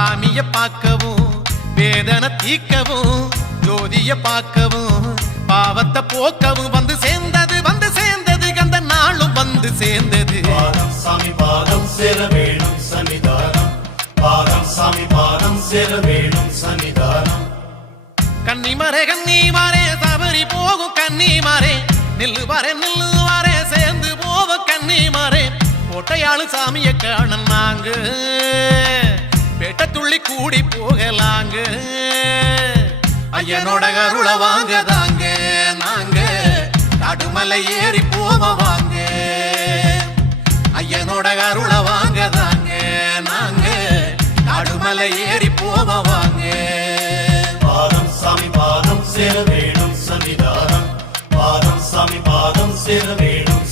சாமிய பார்க்கவும் வேதனை தீக்கவும் ஜோதிய பார்க்கவும் பாவத்தை போக்கவும் வந்து சேர்ந்தது அந்த நாளும் வந்து சேர்ந்தது. பாதம் சாமி பாதம் சேர வேணும் சன்னிதானம், பாதம் சாமி பாதம் சேர வேணும் சன்னிதானம். கன்னிமரே சபரி போகும் கன்னிமாரே நில்லு வாரே சேர்ந்து போவோம் கன்னிமாரே. கோட்டையாளு சாமிய காண நாங்க பேட்ட துள்ளி கூடி போகலாங்க. ஐயனோட அருள வாங்க தாங்க நாங்க காடுமலை ஏறி போவ வாங்க. ஐயனோட அருள வாங்க தாங்க நாங்க காடுமலை ஏறி போவ வாங்க. பாதம் சாமி பாதம் சேர வேணும் சன்னிதானம், பாதம் சாமி பாதம் சேர வேணும்